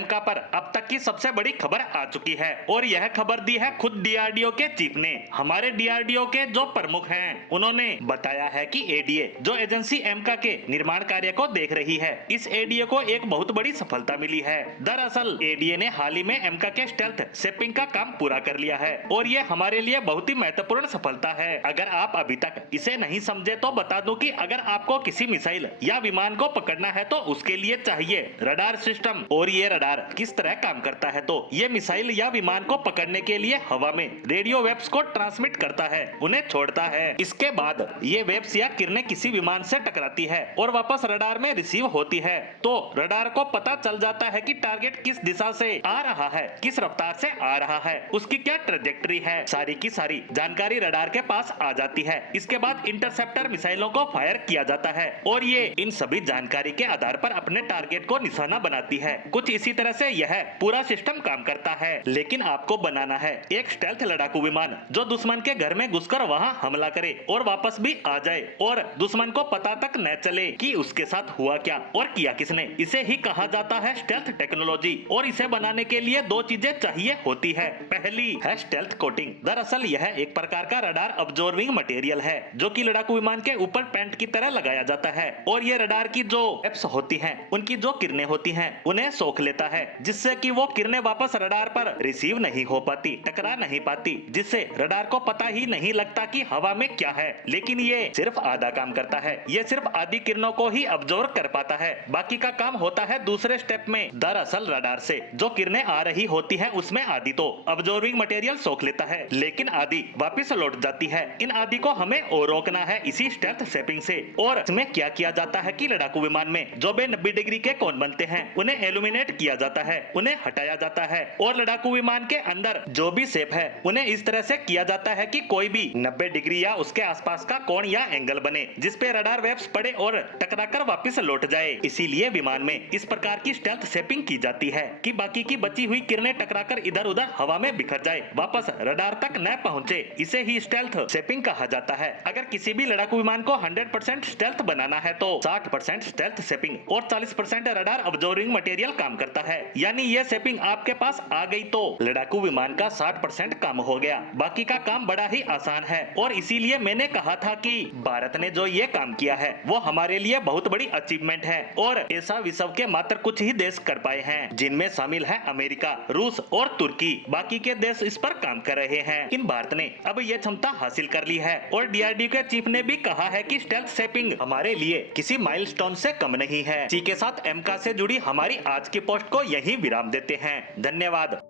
एमका पर अब तक की सबसे बड़ी खबर आ चुकी है और यह खबर दी है खुद डीआरडीओ के चीफ ने। हमारे डीआरडीओ के जो प्रमुख हैं उन्होंने बताया है कि एडीए जो एजेंसी एमका के निर्माण कार्य को देख रही है, इस एडीए को एक बहुत बड़ी सफलता मिली है। दरअसल एडीए ने हाल ही में एमका के स्टेल्थ शेपिंग का काम पूरा कर लिया है और ये हमारे लिए बहुत ही महत्वपूर्ण सफलता है। अगर आप अभी तक इसे नहीं समझे तो बता दूं कि अगर आपको किसी मिसाइल या विमान को पकड़ना है तो उसके लिए चाहिए रडार सिस्टम। और ये रडार किस तरह काम करता है, तो ये मिसाइल या विमान को पकड़ने के लिए हवा में रेडियो वेव्स को ट्रांसमिट करता है, उन्हें छोड़ता है। इसके बाद ये वेव्स या किरणें किसी विमान से टकराती है और वापस रडार में रिसीव होती है। तो रडार को पता चल जाता है कि टारगेट किस दिशा से आ रहा है, किस रफ्तार से आ रहा है, उसकी क्या ट्रेजेक्टरी है, सारी की सारी जानकारी रडार के पास आ जाती है। इसके बाद इंटरसेप्टर मिसाइलों को फायर किया जाता है और ये इन सभी जानकारी के आधार पर अपने टारगेट को निशाना बनाती है। कुछ इसी तरह से यह पूरा सिस्टम काम करता है। लेकिन आपको बनाना है एक स्टेल्थ लड़ाकू विमान जो दुश्मन के घर में घुसकर वहां हमला करे और वापस भी आ जाए और दुश्मन को पता तक न चले कि उसके साथ हुआ क्या और किया किसने। इसे ही कहा जाता है स्टेल्थ टेक्नोलॉजी और इसे बनाने के लिए दो चीजें चाहिए होती है। पहली है स्टेल्थ कोटिंग। दरअसल यह एक प्रकार का रडार अब्जॉर्बिंग मटेरियल है जो कि लड़ाकू विमान के ऊपर पेंट की तरह लगाया जाता है और ये रडार की जो वेव्स होती हैं, उनकी जो किरणें होती हैं, उन्हें सोख लेता है, जिससे कि वो किरणें वापस रडार पर रिसीव नहीं हो पाती, टकरा नहीं पाती, जिससे रडार को पता ही नहीं लगता कि हवा में क्या है। लेकिन ये सिर्फ आधा काम करता है, ये सिर्फ आधी किरणों को ही अब्जॉर्ब कर पाता है, बाकी का काम होता है दूसरे स्टेप में। दरअसल रडार से जो किरणें आ रही होती हैं उसमें आधी तो अब्जॉर्बिंग मटेरियल सोख लेता है, लेकिन आधी वापस लौट जाती है। इन आधी को हमें और रोकना है इसी स्टेल्थ शेपिंग से। और इसमें क्या किया जाता है कि लड़ाकू विमान में जो 90 डिग्री के कोण बनते हैं उन्हें एल्यूमिनेट किया जाता है, उन्हें हटाया जाता है और लड़ाकू विमान के अंदर जो भी शेप है उन्हें इस तरह से किया जाता है कि कोई भी 90 डिग्री या उसके आसपास का कोण या एंगल बने जिसपे रडार वेव्स पड़े और टकराकर वापस लौट जाए। इसीलिए विमान में इस प्रकार की स्टेल्थ शेपिंग की जाती है कि बाकी की बची हुई किरणें टकराकर इधर उधर हवा में बिखर जाए, वापस रडार तक न पहुंचे। इसे ही स्टेल्थ शेपिंग कहा जाता है। अगर किसी भी लड़ाकू विमान को 100% स्टेल्थ बनाना है तो 60% स्टेल्थ शेपिंग और 40% रडार अब्जॉर्बिंग मटेरियल काम करता है। यानी ये शेपिंग आपके पास आ गई तो लड़ाकू विमान का 60% काम हो गया, बाकी का काम बड़ा ही आसान है। और इसीलिए मैंने कहा था कि भारत ने जो ये काम किया है वो हमारे लिए बहुत बड़ी अचीवमेंट है और ऐसा विश्व के मात्र कुछ ही देश कर पाए हैं, जिनमें शामिल है अमेरिका, रूस और तुर्की। बाकी के देश इस पर काम कर रहे हैं। इन भारत ने अब ये क्षमता हासिल कर ली है और डीआरडीओ के चीफ ने भी कहा है कि स्टेल्थ शेपिंग हमारे लिए किसी माइलस्टोन से कम नहीं है। इसी के साथ एमका से जुड़ी हमारी आज की पोस्ट को यहीं विराम देते हैं। धन्यवाद।